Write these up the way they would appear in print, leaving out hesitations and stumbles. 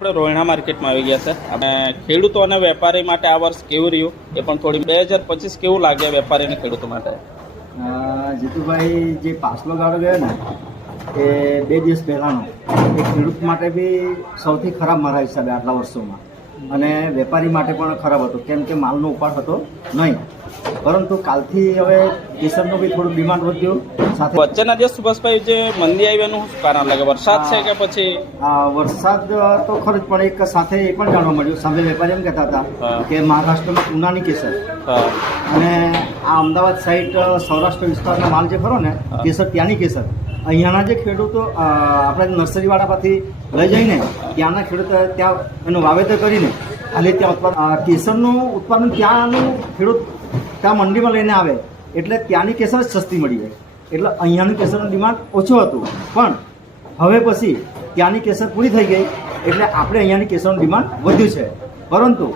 આપણે રોહિણા માર્કેટમાં આવી ગયા છે અને ખેડૂતો અને વેપારી માટે આ વર્ષ કેવું રહ્યું એ પણ થોડી 2025 કેવું લાગે વેપારી અને ખેડૂતો માટે? જીતુભાઈ, જે પાછલો ગાળો ગયો ને એ 2 દિવસ પહેલાંનો એ ખેડૂત માટે બી સૌથી ખરાબ મારા હિસાબે આટલા વર્ષોમાં, અને વેપારી માટે પણ ખરાબ હતો, કેમ કે માલનો ઉપાડ હતો નહીં. પરંતુ કાલથી હવે કેસરનું બી થોડું ડિમાન્ડ વધ્યું. સાથે વચ્ચેના દિવસ સુભાષભાઈ જે મંદી આવી એનું શું કારણ લાગે? વરસાદ છે કે પછી? વરસાદ તો ખરો જ, પણ એક સાથે એ પણ જાણવા મળ્યું, સામે વેપારી એમ કહેતા હતા કે મહારાષ્ટ્રમાં ઉનાની કેસર અને આ અમદાવાદ સાઈડ સૌરાષ્ટ્ર વિસ્તારનો માલ જે ખરો ને કેસર, ત્યાંની કેસર અહીંયાના જે ખેડૂતો આપણે નર્સરીવાળા પાસેથી લઈ જઈને ત્યાંના ખેડૂતો ત્યાં એનું વાવેતર કરીને ખાલી ત્યાં કેસરનું ઉત્પાદન ત્યાંનું ખેડૂત ત્યાં મંડીમાં લઈને આવે એટલે ત્યાંની કેસર જ સસ્તી મળી જાય. એટલે અહીંયાનું કેસરનું ડિમાન્ડ ઓછું હતું, પણ હવે પછી ત્યાંની કેસર પૂરી થઈ ગઈ એટલે આપણે અહીંયાની કેસરનું ડિમાન્ડ વધ્યું છે. પરંતુ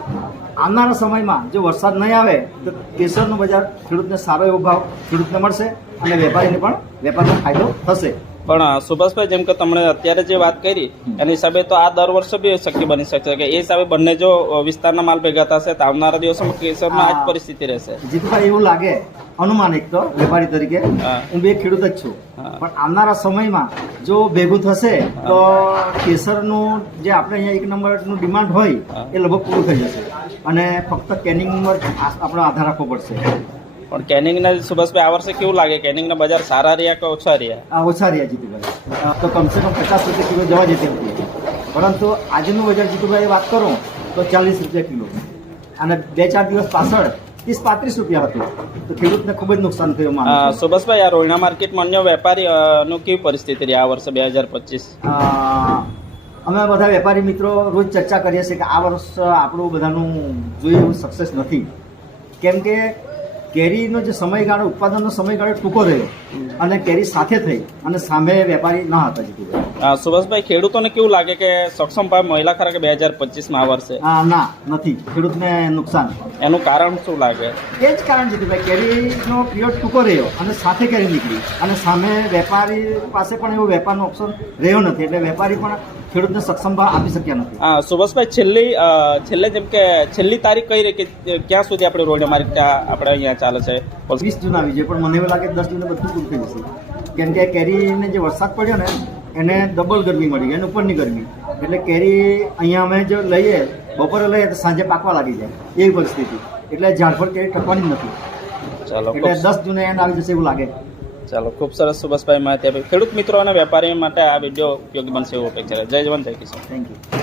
આવનારા સમયમાં જો વરસાદ નહીં આવે તો કેસરનું બજાર ખેડૂતને સારો એવો ભાવ ખેડૂતને મળશે અને વેપારીને પણ વેપારનો ફાયદો થશે. પણ સુભાષભાઈ, જેમ કે તમને અત્યારે જે વાત કરી એની હિસાબે તો આ દર વર્ષે બી શક્ય બની શકશે કે એ હિસાબે બંને જો વિસ્તારના માલ ભેગા થશે તો આવનારા દિવસોમાં કેસરમાં આ જ પરિસ્થિતિ રહેશે. જીતુભાઈ, એવું લાગે અનુમાન એક તો વેપારી તરીકે હું બે ખેડૂત જ છું, પણ આવનારા સમયમાં જો ભેગું થશે તો કેસરનું જે આપણે અહીંયા 1 નંબરનું ડિમાન્ડ હોય એ લગભગ પૂરું થઈ જશે અને ફક્ત કેનિંગ પર આપણે આધાર રાખવો પડશે. પણ કેનિંગના સુભાષભાઈ આ વર્ષે કેવું લાગે? કેનિંગના બજાર સારા રહ્યા કે ઓછા રહ્યા? ઓછા રહ્યા જીતુભાઈ, તો કમસે કમ 50 રૂપિયા કિલો જવા જતી હતી, પરંતુ આજનું બજાર જીતુભાઈ વાત કરું તો 40 રૂપિયા કિલો અને 2-4 દિવસ પાછળ 30-35 રૂપિયા હતું, તો ખેડૂતને ખૂબ જ નુકસાન થયું. સુભાષભાઈ, આ રોહિણા માર્કેટમાં અન્ય વેપારીનું કેવી પરિસ્થિતિ રહી આ વર્ષે 2025? અમે બધા વેપારી મિત્રો રોજ ચર્ચા કરીએ છીએ કે આ વર્ષ આપણું બધાનું જોઈએ એવું સક્સેસ નથી, કેમ કે કેરીનો જે સમયગાળો, ઉત્પાદનનો સમયગાળો ટૂંકો રહ્યો અને કેરી સાથે થઈ અને સામે વેપારી ન હતા. જીતુભાઈ, સુભાષભાઈ, ખેડૂતોને કેવું લાગે કે સક્ષમ ભાવ મહિલા ખરા કે 2025માં આ વર્ષે? ના, નથી. ખેડૂતને નુકસાન. એનું કારણ શું લાગે? એ જ કારણ જીતુભાઈ, કેરીનો પિરિયડ ટૂંકો રહ્યો અને સાથે કેરી નીકળી અને સામે વેપારી પાસે પણ એવો વેપારનો ઓપ્શન રહ્યો નથી, એટલે વેપારી પણ ખેડૂતને સક્ષમ ભાવ આપી શક્યા નથી. સુભાષભાઈ, છેલ્લે જેમ કે છેલ્લી તારીખ કઈ રહી કે ક્યાં સુધી આપણે રોહિણા માર્કેટ આપણે અહીંયા ચાલે છે? 20 જૂન આવી જાય, પણ મને એવું લાગે 10 જૂને બધું પૂરું થઈ જશે, કેમ કે કેરીને જે વરસાદ પડ્યો ને એને ડબલ ગરમી મળી ગઈ, એને ઉપરની ગરમી, એટલે કેરી અહીંયા અમે જો લઈએ બપોરે લઈએ તો સાંજે પાકવા લાગી જાય એવી પરિસ્થિતિ, એટલે ઝાડફળ કેરી ટકવાની નથી. ચાલો, એટલે 10 જૂને એન્ડ આવી જશે એવું લાગે. ચાલો, ખૂબ સરસ સુભાષભાઈ માહિતી આપી. ખેડૂત મિત્રો અને વેપારીઓ માટે આ વિડીયો ઉપયોગી બનશે એવું અપેક્ષા છે. જય જવાન, જય કિસાન. Thank you.